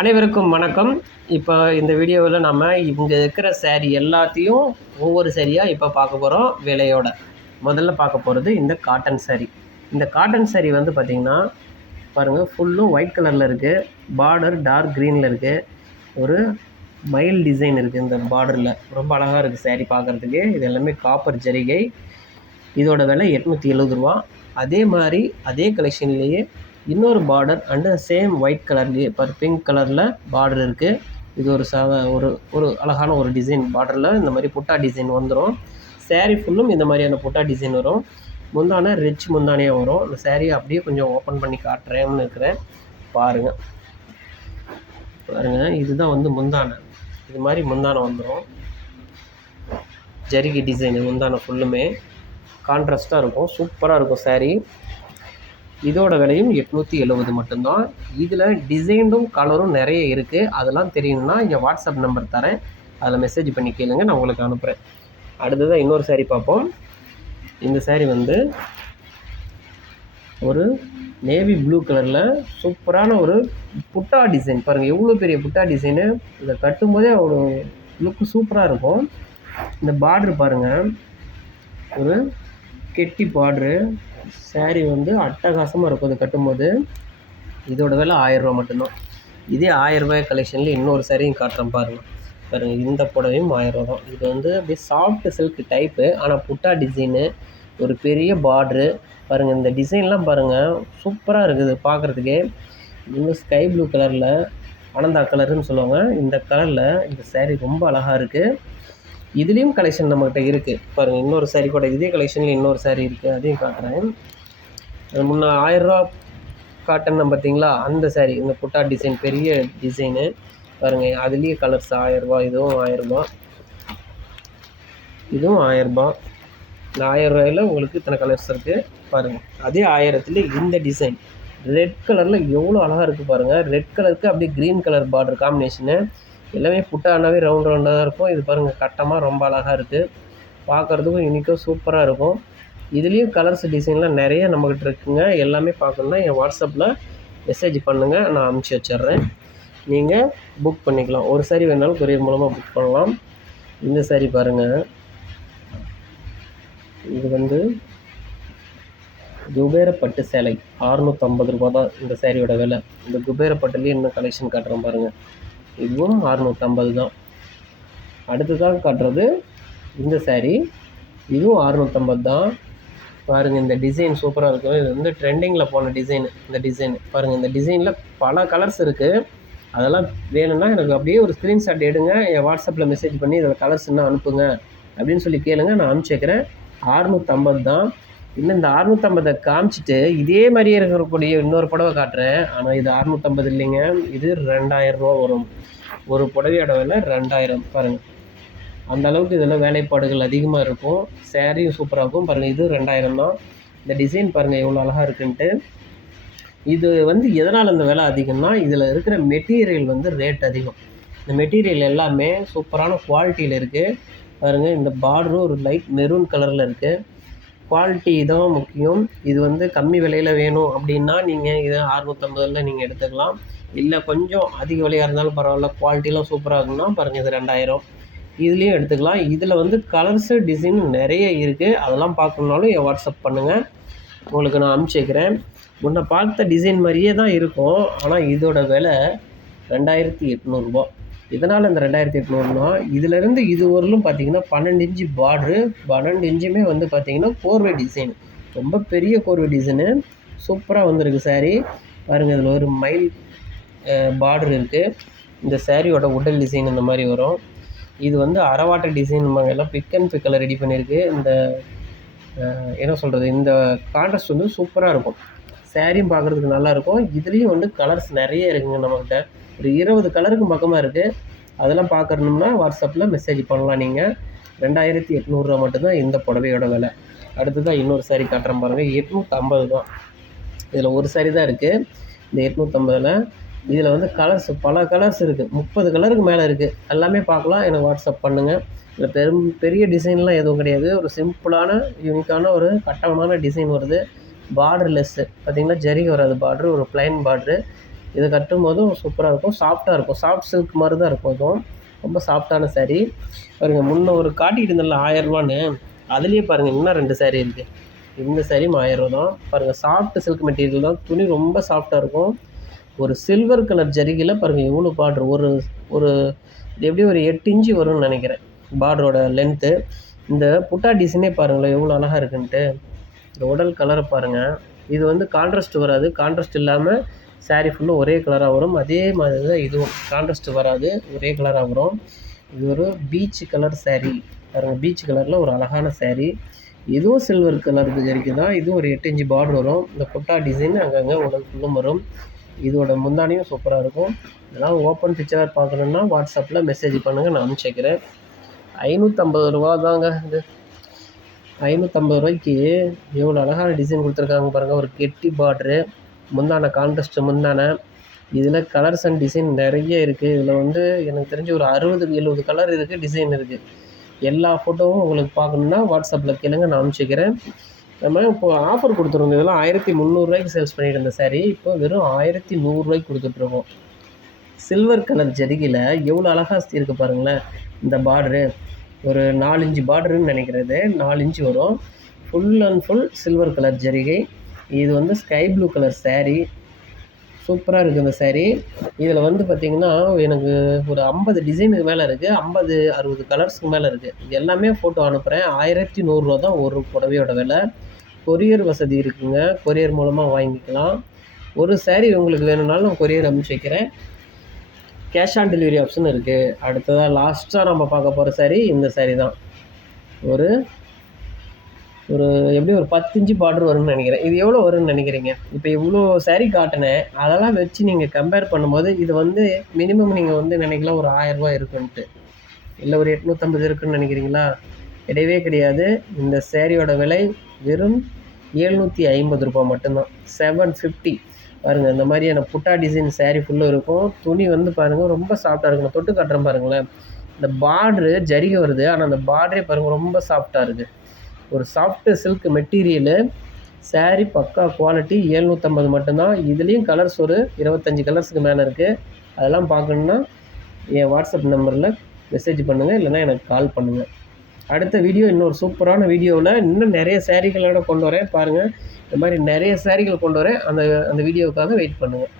அனைவருக்கும் வணக்கம். இப்போ இந்த வீடியோவில் நம்ம இங்கே இருக்கிற சேரீ எல்லாத்தையும் ஒவ்வொரு சேரீயாக இப்போ பார்க்க போகிறோம் விலையோட. முதல்ல பார்க்க போகிறது இந்த காட்டன் சேரீ இந்த காட்டன் சேரீ வந்து பார்த்திங்கன்னா பாருங்கள் ஃபுல்லும் ஒயிட் கலரில் இருக்குது பார்டர் டார்க் க்ரீனில் இருக்குது ஒரு மயில் டிசைன் இருக்குது இந்த பார்டரில் ரொம்ப அழகாக இருக்குது சேரீ பார்க்குறதுக்கு. இது எல்லாமே காப்பர் ஜரிகை. இதோட விலை எட்நூற்றி எழுபது ரூபா. அதே மாதிரி அதே கலெக்ஷன்லேயே இன்னொரு பார்டர் அண்டு சேம் ஒயிட் கலர்லேயே இப்போ பிங்க் கலரில் பார்டர் இருக்குது இது ஒரு சாதா ஒரு ஒரு அழகான ஒரு டிசைன் பார்டரில் இந்த மாதிரி புட்டா டிசைன் வந்துடும் சேரீ ஃபுல்லும் இந்த மாதிரியான புட்டா டிசைன் வரும். முந்தானை ரிச் முந்தானையாக வரும். அந்த சேரீயை அப்படியே கொஞ்சம் ஓப்பன் பண்ணி காட்டுறேன்னு இருக்கிறேன். பாருங்கள் பாருங்கள் இதுதான் வந்து முந்தானை. இது மாதிரி முந்தானை வந்துடும் ஜரிகி டிசைனு முந்தானை ஃபுல்லுமே கான்ட்ராஸ்ட்டாக இருக்கும். சூப்பராக இருக்கும் சேரீ இதோட விலையும் எட்நூற்றி எழுபது மட்டும்தான். இதில் டிசைனும் கலரும் நிறைய இருக்குது அதெல்லாம் தெரியணும்னா இங்கே வாட்ஸ்அப் நம்பர் தரேன். அதில் மெசேஜ் பண்ணி கேளுங்க நான் உங்களுக்கு அனுப்புகிறேன் அடுத்ததாக இன்னொரு சாரீ பார்ப்போம். இந்த சாரீ வந்து ஒரு நேவி ப்ளூ கலரில் சூப்பரான ஒரு புட்டா டிசைன் பாருங்கள் எவ்வளோ பெரிய புட்டா டிசைனு இதை கட்டும்போதே அவ்வளோ லுக்கு சூப்பராக இருக்கும். இந்த பார்டர் பாருங்கள் ஒரு கெட்டி பார்ட்ரு saree வந்து அட்டகாசமாக இருக்கும் இது கட்டும்போது. இதோட விலை ஆயிரரூவா மட்டும்தான். இதே ஆயிரரூபாய் கலெக்ஷனில் இன்னொரு சாரியும் காட்டுறேன் பாருங்கள் பாருங்கள் இந்த புடவையும் ஆயிரரூவா தான். இது வந்து அப்படியே சாஃப்ட் சில்க் டைப்பு ஆனால் புட்டா டிசைனு ஒரு பெரிய பார்ட்ரு பாருங்கள் இந்த டிசைன்லாம் பாருங்கள் சூப்பராக இருக்குது பார்க்குறதுக்கே. இன்னும் ஸ்கை ப்ளூ கலரில் அனந்தா கலருன்னு சொல்லுவாங்க. இந்த கலரில் இந்த சேரீ ரொம்ப அழகாக இருக்குது இதுலேயும் கலெக்ஷன் நம்மகிட்ட இருக்குது பாருங்கள் இன்னொரு saree கூட இதே கலெக்ஷனில் இன்னொரு saree இருக்குது அதையும் காட்டுறேன். அது முன்ன ஆயிரரூவா காட்டன் பார்த்தீங்களா? அந்த saree இந்த புட்டா டிசைன் பெரிய டிசைனு பாருங்கள் அதுலேயே கலர்ஸ் ஆயிரரூபா இதுவும் ஆயிரரூபா இதுவும் ஆயிரரூபா இந்த ஆயிரம் உங்களுக்கு இத்தனை கலர்ஸ் இருக்குது பாருங்கள் அதே ஆயிரத்தில் இந்த டிசைன் ரெட் கலரில் எவ்வளோ அழகாக இருக்குது பாருங்கள் ரெட் கலருக்கு அப்படியே க்ரீன் கலர் பார்டர் காம்பினேஷனு எல்லாமே ஃபுட்டானாவே ரவுண்ட் ரவுண்டாக தான் இருக்கும். இது பாருங்கள் கட்டமாக ரொம்ப அழகாக இருக்குது பார்க்குறதுக்கும் யூனிக்காக சூப்பராக இருக்கும். இதுலேயும் கலர்ஸ் டிசைன்லாம் நிறைய நம்மக்கிட்ட இருக்குங்க. எல்லாமே பார்க்கணுன்னா என் வாட்ஸ்அப்பில் மெசேஜ் பண்ணுங்கள் நான் அனுப்பிச்சி வச்சிடுறேன். நீங்கள் புக் பண்ணிக்கலாம். ஒரு சாரி வேணாலும் கொரியர் மூலமாக புக் பண்ணலாம். இந்த சாரி பாருங்கள் இது வந்து குபேரப்பட்டு சேலை. அறுநூற்றம்பது ரூபா தான் இந்த சேரீயோட விலை. இந்த குபேரப்பட்டுலேயே இன்னும் கலெக்ஷன் காட்டுறேன் பாருங்கள் இதுவும் அறுநூற்றம்பது தான். அடுத்ததாக காட்டுறது இந்த சேரீ இதுவும் அறுநூற்றம்பது தான். பாருங்கள் இந்த டிசைன் சூப்பராக இருக்கும் இது வந்து ட்ரெண்டிங்கில் போன டிசைன் இந்த டிசைன் பாருங்கள் இந்த டிசைனில் பல கலர்ஸ் இருக்குது அதெல்லாம் வேணும்னா எனக்கு அப்படியே ஒரு ஸ்க்ரீன்ஷாட் எடுங்க. என் வாட்ஸ்அப்பில் மெசேஜ் பண்ணி இதில் கலர்ஸ் இன்னும் அனுப்புங்க. அப்படின்னு சொல்லி கேளுங்க நான் அனுப்பிச்சி வைக்கிறேன். அறுநூற்றம்பது தான். இன்னும் இந்த அறுநூற்றம்பதை காமிச்சிட்டு இதே மாதிரியே இருக்கக்கூடிய இன்னொரு புடவை காட்டுறேன். ஆனால் இது அறுநூற்றம்பது இல்லைங்க. இது ரெண்டாயிரம் ரூபா வரும். ஒரு புடவையோட விலை ரெண்டாயிரம். பாருங்கள் அந்த அளவுக்கு இதில் வேலைப்பாடுகள் அதிகமாக இருக்கும். சேரீயும் சூப்பராக இருக்கும் பாருங்கள் இது ரெண்டாயிரம் தான். இந்த டிசைன் பாருங்கள் எவ்வளோ அழகாக இருக்குன்ட்டு. இது வந்து எதனால் இந்த விலை அதிகம்னா இதில் இருக்கிற மெட்டீரியல் வந்து ரேட் அதிகம். இந்த மெட்டீரியல் எல்லாமே சூப்பரான குவாலிட்டியில் இருக்குது பாருங்கள் இந்த பார்டரும் ஒரு லைட் மெரூன் கலரில் இருக்குது குவாலிட்டி தான் முக்கியம். இது வந்து கம்மி விலையில் வேணும் அப்படின்னா நீங்கள் இதை அறுநூத்தம்பதில் நீங்கள் எடுத்துக்கலாம். இல்லை கொஞ்சம் அதிக விலையாக இருந்தாலும் பரவாயில்ல குவாலிட்டிலாம் சூப்பராக இருக்குன்னா பாருங்கள் இது ரெண்டாயிரம். இதுலேயும் எடுத்துக்கலாம். இதில் வந்து கலர்ஸு டிசைன் நிறைய இருக்குது அதெல்லாம் பார்க்கணுன்னாலும் என் வாட்ஸ்அப் பண்ணுங்கள் உங்களுக்கு நான் அனுப்பிச்சி வைக்கிறேன். முன்ன பார்த்த டிசைன் மாதிரியே தான் இருக்கும். ஆனால் இதோட விலை ரெண்டாயிரத்தி எட்நூறுபா இதனால் இந்த ரெண்டாயிரத்தி எட்நூறுனா இதுலேருந்து இது வரலும் பார்த்தீங்கன்னா பன்னெண்டு இன்ச்சு பார்ட்ரு பன்னெண்டு இன்ச்சுமே வந்து பார்த்தீங்கன்னா கோர்வை டிசைன் ரொம்ப பெரிய கோர்வை டிசைனு சூப்பராக வந்திருக்கு சாரீ பாருங்கள் இதில் ஒரு மைல் பார்டர் இருக்குது இந்த சாரியோட உடல் டிசைன் இந்த மாதிரி வரும். இது வந்து அரவாட்டை டிசைன் எல்லாம் பிக் அண்ட் பிக்கில் ரெடி பண்ணியிருக்கு. இந்த என்ன சொல்கிறது இந்த கான்ட்ராஸ்ட் வந்து சூப்பராக இருக்கும். சாரியும் பார்க்குறதுக்கு நல்லாயிருக்கும் இதுலேயும் வந்து கலர்ஸ் நிறைய இருக்குங்க நம்மக்கிட்ட ஒரு இருபது கலருக்கு பக்கமாக இருக்குது அதெல்லாம் பார்க்கணும்னா வாட்ஸ்அப்பில் மெசேஜ் பண்ணலாம் நீங்கள் ரெண்டாயிரத்தி எட்நூறுரூவா மட்டும்தான் இந்த புடவையோட விலை. அடுத்ததாக இன்னொரு சாரி காட்டுறேன் பாருங்கள் எட்நூற்றம்பது தான் இதில் ஒரு சாரி தான் இருக்குது இந்த எட்நூற்றம்பதில் இதில் வந்து கலர்ஸ் பல கலர்ஸ் இருக்குது முப்பது கலருக்கு மேலே இருக்குது எல்லாமே பார்க்கலாம் எனக்கு வாட்ஸ்அப் பண்ணுங்கள் இதில் பெரும் பெரிய டிசைன்லாம் எதுவும் கிடையாது. ஒரு சிம்பிளான யூனிக்கான ஒரு கட்டமான டிசைன் வருது. பார்டர்லெஸ்ஸு லெஸ்ஸு பார்த்தீங்கன்னா ஜரிகை வராது பார்ட்ரு ஒரு ப்ளைன் பார்ட்ரு இது கட்டும் போதும் சூப்பராக இருக்கும். சாஃப்டாக இருக்கும். சாஃப்ட் சில்க் மாதிரி தான் இருக்கும் இதுவும் ரொம்ப சாஃப்டான சாரீ பாருங்க முன்ன ஒரு காட்டிட்டு இருந்தேன்ல ஆயிரரூவான்னு அதுலேயே பாருங்கள் இன்னும் ரெண்டு சாரீ இருக்குது இந்த சாரியும் ஆயிரம் தான் பாருங்கள் சாஃப்ட் சில்க் மெட்டீரியல் தான். துணி ரொம்ப சாஃப்டாக இருக்கும். ஒரு சில்வர் கலர் ஜரிகையில் பாருங்கள் இவ்வளோ பார்டர் ஒரு ஒரு இது ஒரு எட்டு இன்ச்சு வரும்னு நினைக்கிறேன் பார்டரோட லென்த்து இந்த புட்டா டிசைனே பாருங்களேன் எவ்வளோ அழகாக இருக்குன்ட்டு. இந்த உடல் கலரை பாருங்கள் இது வந்து கான்ட்ராஸ்ட் வராது. கான்ட்ராஸ்ட் இல்லாமல் சாரீ ஃபுல்லும் ஒரே கலராக வரும். அதே மாதிரி தான் இதுவும். கான்ட்ராஸ்ட் வராது. ஒரே கலராக வரும். இது ஒரு பீச் கலர் சாரீ பாருங்கள் பீச் கலரில் ஒரு அழகான சாரீ இதுவும் சில்வர் கலர் ஜரிகை தான் இதுவும் ஒரு எட்டு இன்ச்சு பார்டர் வரும். இந்த புட்டா டிசைன் அங்கங்கே உடல் ஃபுல்லும் வரும். இதோட முந்தானியும் சூப்பராக இருக்கும். இதெல்லாம் ஓப்பன் பிக்சராக பார்க்கணுன்னா வாட்ஸ்அப்பில் மெசேஜ் பண்ணுங்கள் நான் அனுப்பிச்சிக்கிறேன் ஐநூற்றம்பது ரூபா தாங்க இது. ஐநூற்றம்பது ரூபாய்க்கு எவ்வளோ அழகான டிசைன் கொடுத்துருக்காங்க பாருங்கள் ஒரு கெட்டி பார்ட்ரு முந்தான கான்ட்ராஸ்ட் முந்தான இதில் கலர்ஸ் அண்ட் டிசைன் நிறைய இருக்குது இதில் வந்து எனக்கு தெரிஞ்சு ஒரு அறுபது எழுபது கலர் இருக்குது டிசைன் இருக்குது எல்லா ஃபோட்டோவும் உங்களுக்கு பார்க்கணுன்னா வாட்ஸ்அப்பில் கேளுங்க நான் அனுப்பிச்சிக்கிறேன் நம்ம இப்போ ஆஃபர் கொடுத்துருந்தோம். இதெல்லாம் ஆயிரத்தி முந்நூறுரூவாய்க்கு சேல்ஸ் பண்ணிட்டு இருந்த saree. இப்போ வெறும் ஆயிரத்தி நூறுரூவாய்க்கு கொடுத்துட்ருக்கோம் சில்வர் கலர் ஜரிகையில் எவ்வளோ அழகாக இருக்குது பாருங்களேன். இந்த பார்டரு ஒரு நாலஞ்சு பார்டருன்னு நினைக்கிறது. நாலு இன்ச்சு வரும். Full and full silver colour ஜரிகை இது வந்து ஸ்கை ப்ளூ கலர் சேரீ சூப்பராக இருக்குது இந்த சேரீ இதில் வந்து பார்த்திங்கன்னா எனக்கு ஒரு ஐம்பது டிசைனுக்கு மேலே இருக்குது ஐம்பது அறுபது கலர்ஸ்க்கு மேலே இருக்குது இது எல்லாமே ஃபோட்டோ அனுப்புகிறேன் ஆயிரத்தி நூறுரூவா தான் ஒரு புடவையோட விலை. கொரியர் வசதி இருக்குங்க. கொரியர் மூலமாக வாங்கிக்கலாம். ஒரு சேரீ உங்களுக்கு வேணும்னாலும் நான் கொரியர் அனுப்பிச்சி வைக்கிறேன். கேஷ் ஆன் டெலிவரி ஆப்ஷன் இருக்குது அடுத்ததாக லாஸ்ட்டாக நம்ம பார்க்க போகிற சாரீ இந்த சாரீ தான். ஒரு ஒரு எப்படி ஒரு பத்து இன்ச்சு பார்டர் வரும்னு நினைக்கிறேன். இது எவ்வளோ வரும்னு நினைக்கிறீங்க? இப்போ இவ்வளோ saree காட்டினேன் அதெல்லாம் வச்சு நீங்கள் கம்பேர் பண்ணும்போது இது வந்து மினிமம் நீங்கள் வந்து நினைக்கலாம் ஒரு ஆயரூபா இருக்குன்ட்டு. இல்லை ஒரு எட்நூற்றம்பது இருக்குன்னு நினைக்கிறீங்களா? கிடையவே கிடையாது. இந்த சேரீயோட விலை வெறும் ஏழ்நூற்றி ஐம்பது ரூபாய் மட்டும்தான். செவன் ஃபிஃப்டி பாருங்கள் இந்த மாதிரியான புட்டா டிசைன் சேரீ ஃபுல்லும் இருக்கும். துணி வந்து பாருங்கள் ரொம்ப சாஃப்டாக இருக்கும். தொட்டு காட்டுறேன் பாருங்களேன். இந்த பார்ட்ரு ஜரிகை வருது ஆனால் அந்த பார்டரே பாருங்கள் ரொம்ப சாஃப்டாக இருக்குது ஒரு சாஃப்ட் சில்க் மெட்டீரியலு சாரீ பக்கா குவாலிட்டி ஏழ்நூற்றம்பது மட்டும்தான். இதுலேயும் கலர்ஸ் ஒரு இருபத்தஞ்சி கலர்ஸுக்கு மேலே இருக்குது அதெல்லாம் பார்க்கணுன்னா என் வாட்ஸ்அப் நம்பரில் மெசேஜ் பண்ணுங்கள் இல்லைன்னா எனக்கு கால் பண்ணுங்கள் அடுத்த வீடியோ இன்னொரு சூப்பரான வீடியோவில் இன்னும் நிறைய சேரீகளோட கொண்டு வரேன். பாருங்கள் இந்த மாதிரி நிறைய சேரீகள் கொண்டு வரேன். அந்த அந்த வீடியோவுக்காக வெயிட் பண்ணுங்கள்